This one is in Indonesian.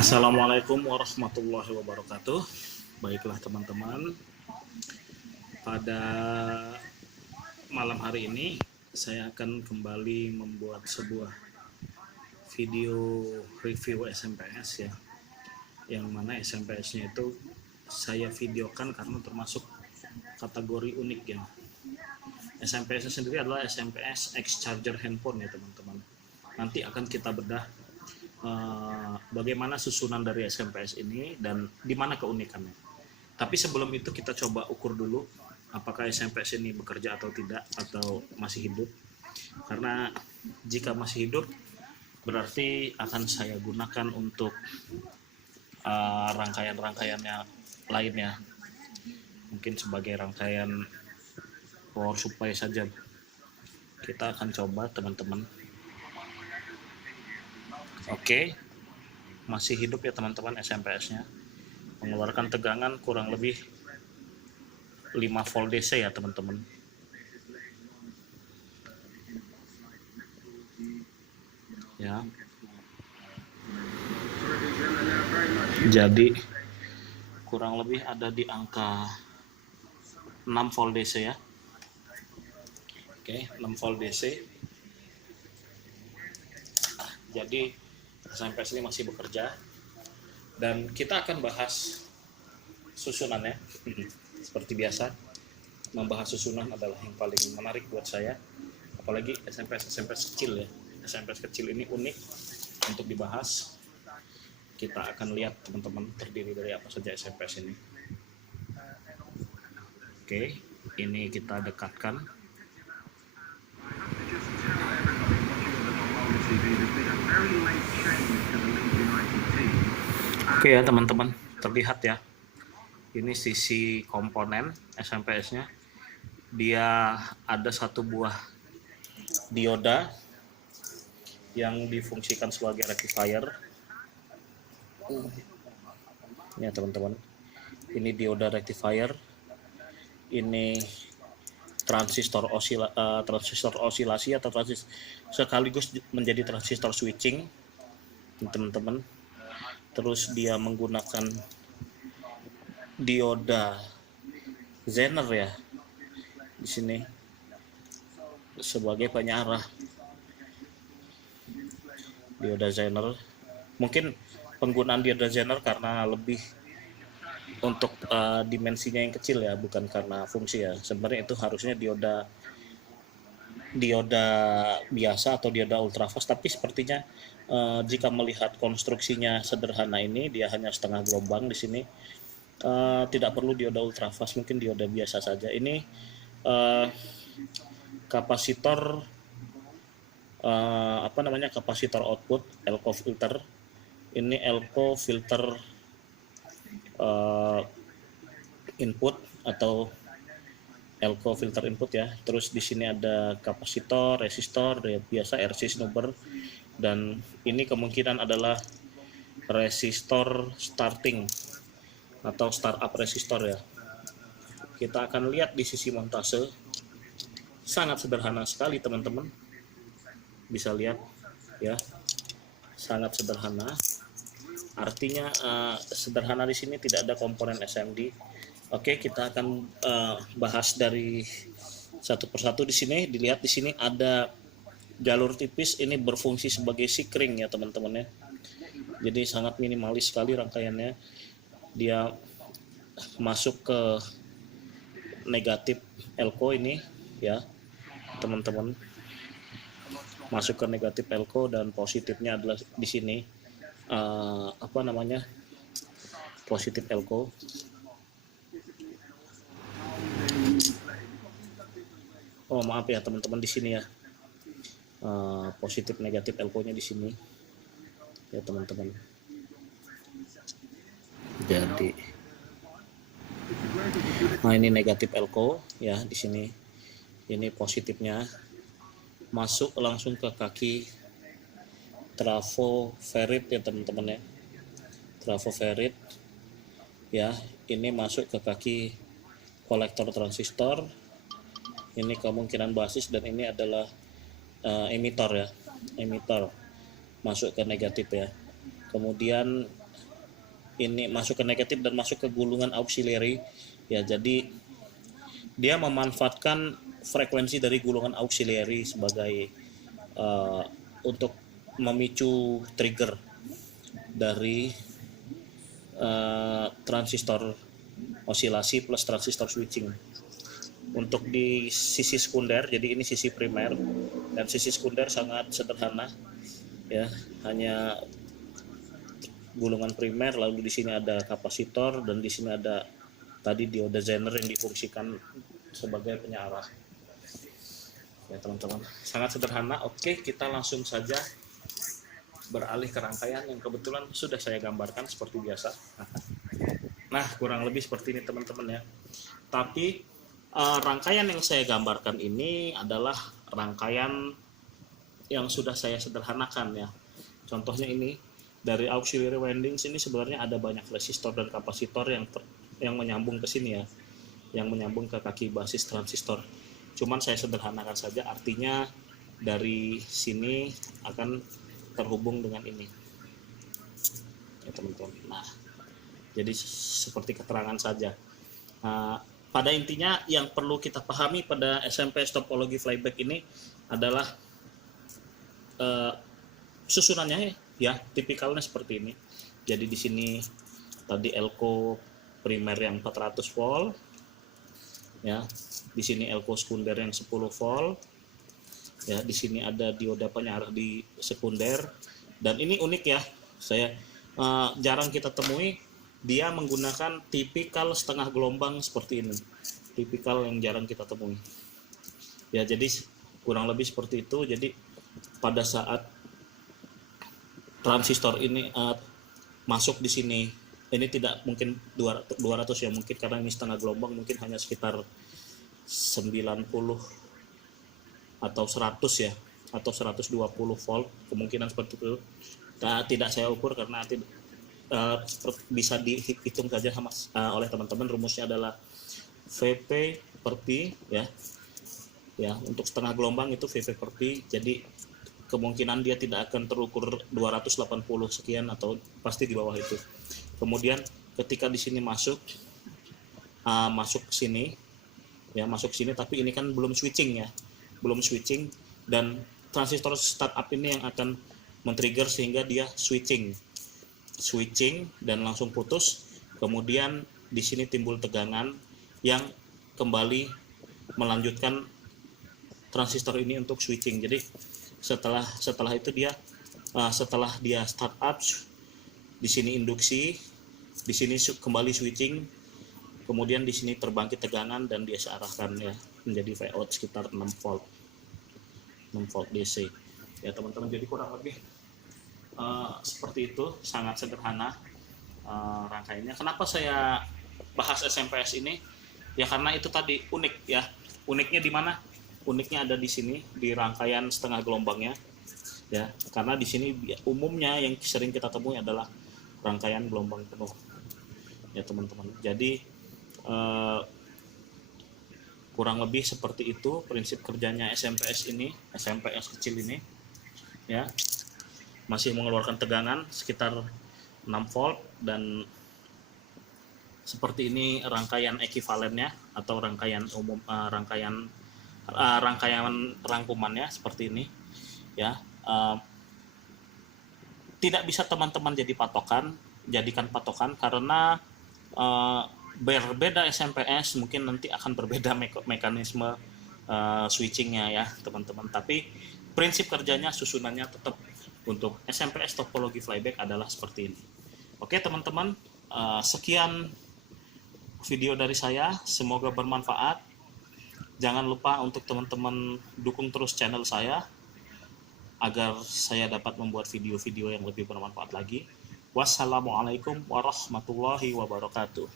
Assalamualaikum warahmatullahi wabarakatuh. Baiklah teman-teman, pada malam hari ini saya akan kembali membuat sebuah video review SMPS ya, yang mana SMPS-nya itu saya videokan karena termasuk kategori unik ya. SMPS sendiri adalah SMPS X charger handphone ya teman-teman. Nanti akan kita bedah bagaimana susunan dari SMPS ini dan di mana keunikannya. Tapi sebelum itu kita coba ukur dulu apakah SMPS ini bekerja atau tidak, atau masih hidup. Karena jika masih hidup berarti akan saya gunakan untuk rangkaian-rangkaiannya lainnya, mungkin sebagai rangkaian power supply saja. Kita akan coba teman-teman. Oke, masih hidup ya teman-teman SMPS-nya, mengeluarkan tegangan kurang lebih 5 volt DC ya teman-teman. Ya. Jadi kurang lebih ada di angka 6 volt DC ya. Oke, 6 volt DC. Jadi SMPS ini masih bekerja dan kita akan bahas susunannya. Seperti biasa, membahas susunan adalah yang paling menarik buat saya, apalagi SMPS kecil ya. SMPS kecil ini unik untuk dibahas. Kita akan lihat teman-teman terdiri dari apa saja SMPS ini. Oke, ini kita dekatkan. Oke ya teman-teman, terlihat ya, ini sisi komponen SMPS-nya. Dia ada satu buah dioda yang difungsikan sebagai rectifier. Ya teman-teman, ini dioda rectifier, ini transistor osilasi atau sekaligus menjadi transistor switching teman-teman. Terus dia menggunakan dioda Zener ya di sini sebagai penyarah. Dioda Zener, mungkin penggunaan dioda Zener karena lebih untuk dimensinya yang kecil ya, bukan karena fungsi ya. Sebenarnya itu harusnya dioda biasa atau dioda ultrafast, tapi sepertinya jika melihat konstruksinya sederhana ini, dia hanya setengah gelombang di sini, tidak perlu dioda ultrafast, mungkin dioda biasa saja. Ini kapasitor kapasitor output elco filter. Ini elco filter input atau elco filter input ya. Terus di sini ada kapasitor, resistor, biasa RC snubber, dan ini kemungkinan adalah resistor starting atau startup resistor ya. Kita akan lihat di sisi montase, sangat sederhana sekali teman-teman, bisa lihat ya, sangat sederhana. Artinya sederhana di sini tidak ada komponen SMD. Oke, kita akan bahas dari satu persatu. Di sini dilihat, di sini ada jalur tipis, ini berfungsi sebagai sikring ya teman-teman ya. Jadi sangat minimalis sekali rangkaiannya. Dia masuk ke negatif elco ini ya teman-teman, masuk ke negatif elco, dan positifnya adalah di sini positif elco. Oh maaf ya teman-teman, di sini ya positif negatif elco-nya di sini ya teman-teman. Jadi ini negatif elco ya di sini. Ini positifnya masuk langsung ke kaki trafo ferit ya teman-teman ya. Trafo ferit ya, ini masuk ke kaki kolektor transistor. Ini kemungkinan basis, dan ini adalah emitor ya, emitor masuk ke negatif ya. Kemudian ini masuk ke negatif dan masuk ke gulungan auxiliary ya. Jadi dia memanfaatkan frekuensi dari gulungan auxiliary sebagai untuk memicu trigger dari transistor osilasi plus transistor switching. Untuk di sisi sekunder, jadi ini sisi primer, dan sisi sekunder sangat sederhana ya, hanya gulungan primer, lalu di sini ada kapasitor, dan di sini ada tadi diode zener yang difungsikan sebagai penyarah ya teman-teman, sangat sederhana. Oke, kita langsung saja beralih ke rangkaian yang kebetulan sudah saya gambarkan seperti biasa. Nah, kurang lebih seperti ini teman-teman ya. Tapi rangkaian yang saya gambarkan ini adalah rangkaian yang sudah saya sederhanakan ya. Contohnya ini dari auxiliary windings ini sebenarnya ada banyak resistor dan kapasitor yang menyambung ke sini ya, yang menyambung ke kaki basis transistor. Cuman saya sederhanakan saja, artinya dari sini akan terhubung dengan ini ya teman-teman. Nah, jadi seperti keterangan saja. Pada intinya yang perlu kita pahami pada SMPS topologi flyback ini adalah susunannya ya, tipikalnya seperti ini. Jadi di sini tadi elko primer yang 400 volt ya, di sini elko sekunder yang 10 volt ya, di sini ada dioda penyarah di sekunder, dan ini unik ya, saya jarang kita temui. Dia menggunakan tipikal setengah gelombang seperti ini, tipikal yang jarang kita temui ya. Jadi kurang lebih seperti itu. Jadi pada saat transistor ini masuk di sini, ini tidak mungkin 200 ya, mungkin karena ini setengah gelombang, mungkin hanya sekitar 90 atau 100 ya, atau 120 volt, kemungkinan seperti itu. Tidak saya ukur karena bisa dihitung saja oleh teman-teman. Rumusnya adalah VP per P ya, untuk setengah gelombang itu VP per P. Jadi kemungkinan dia tidak akan terukur 280 sekian atau pasti di bawah itu. Kemudian ketika di sini masuk sini ya, masuk sini, tapi ini kan belum switching ya, belum switching, dan transistor startup ini yang akan men-trigger sehingga dia switching dan langsung putus. Kemudian di sini timbul tegangan yang kembali melanjutkan transistor ini untuk switching. Jadi setelah itu dia setelah dia start up, di sini induksi, di sini kembali switching, kemudian di sini terbangkit tegangan dan dia searahkan ya menjadi Vout sekitar 6 volt DC ya teman-teman. Jadi kurang lebih seperti itu, sangat sederhana rangkaiannya. Kenapa saya bahas SMPS ini ya, karena itu tadi unik ya. Uniknya di mana? Uniknya ada di sini, di rangkaian setengah gelombangnya ya, karena di sini umumnya yang sering kita temui adalah rangkaian gelombang penuh ya teman-teman. Jadi kurang lebih seperti itu prinsip kerjanya SMPS ini, SMPS kecil ini ya. Masih mengeluarkan tegangan sekitar 6 volt, dan seperti ini rangkaian ekivalennya atau rangkaian umum, rangkaian rangkumannya seperti ini ya. Tidak bisa teman-teman jadikan patokan karena berbeda SMPS, mungkin nanti akan berbeda mekanisme switchingnya ya teman-teman. Tapi prinsip kerjanya, susunannya tetap untuk SMPS topologi flyback adalah seperti ini. Oke teman-teman, sekian video dari saya, semoga bermanfaat. Jangan lupa untuk teman-teman dukung terus channel saya agar saya dapat membuat video-video yang lebih bermanfaat lagi. Wassalamualaikum warahmatullahi wabarakatuh.